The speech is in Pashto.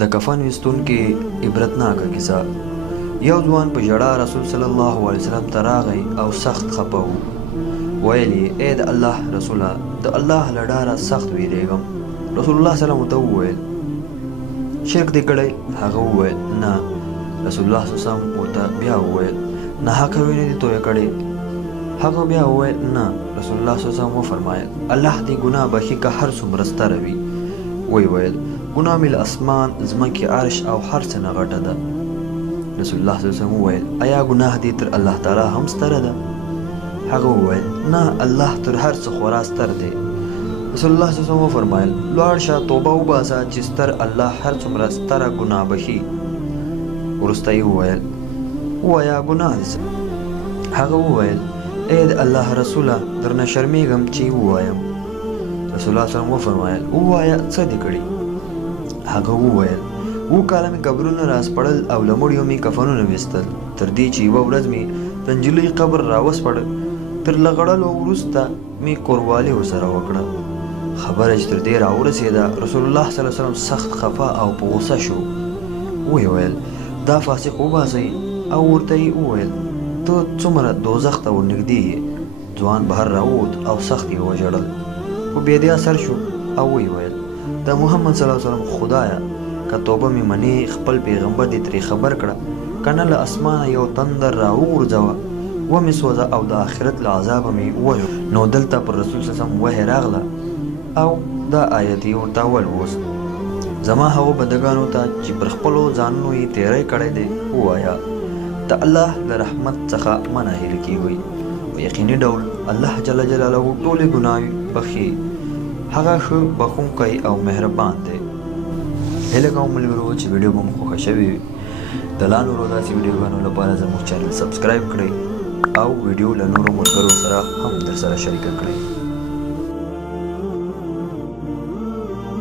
د کفن ویستونکي عبرتناکه کیسه. یو ځوان په ژړا رسول صلی الله علیه وسلم ته راغی او سخت خفه و. ویل یې ای د الله رسوله، د الله له ډاره سخت ویرېږم. رسول الله صلی الله علیه وسلم ته وویل شرک دې کړی؟ هغه وویل نه. رسول الله صلی الله علیه وسلم ورته بیا وویل ناحقه وینې دې تویې کړې؟ هغه بیا وویل نه. رسول الله صلی الله علیه وسلم وفرمایل الله دې ګناه بخښي که هر څومره ستره وي. وی ویل ګناه مې له اسمان ځمکې عرش او هر څه نه غټه ده. رسول الله صلی الله علیه وسلم وویل آیا ګناه دې تر الله تعالی هم ستره ده؟ هغه وویل نه، الله تر هر څه خورا ستر دی. رسول الله صلی الله علیه وسلم وفرمایل لاړ شه توبه وباسه چې ستر الله هر څومره ستره ګناه بخښي. وروسته یې وویل ووایه ګناه دې څه؟ هغه وویل ای د الله رسوله درنه شرمېږم چې ووایم. رسول الله صلی الله علیه وسلم وفرمایل ووایه څه دې کړي؟ هغه وویل 7 کاله مې قبرونه راسپړل او له مړیو مې کفنونه ویستل، تر دې چې یوه ورځ مې د نجلۍ قبر راوسپړ. تر لغړلو وروسته مې کوروالي ورسره وکړه. خبره چې تر دې راورسېده رسول الله صلی الله علیه وسلم سخت خفه او په غوسه شو. ویې ویل دا فاسق وباسئ او ورته یې وویل ته څومره دوزخ ته ورنږدې یې. ځوان بهر راووت او سخت یې وژړل. خو بیا دې اثر شو او ویې ویل د محمد صلی الله علیه وسلم خدایه که توبه مې منې خپل پیغمبر دې ترې خبر کړه، که نه له اسمانه یو تندر راوغورځوه ومې سوځه او د آخرت له عذابه مې وژغ. نو دلته پر رسول صلی الله علیه وسلم وحی راغله او دا آیت یې ورته ولوست زما هغو بندګانو ته چې پر خپلو ځانونو یې تیری کړی دی ووایه د الله له رحمت څخه مه ناهیلي کیږئ. په یقیني ډول الله جل جلاله ټولې ګناهې بخښي، هغه ښه بخښونکی او مهربان دی. هیله کوم ملګرو چې ویډیو به مو خوښه شوې وي. د لا نورو داسې ویډیوګانو لپاره زموږ چینل سبسکرایب کړئ او ویډیو له نورو ملګرو سره هم درسره شریکه کړئ.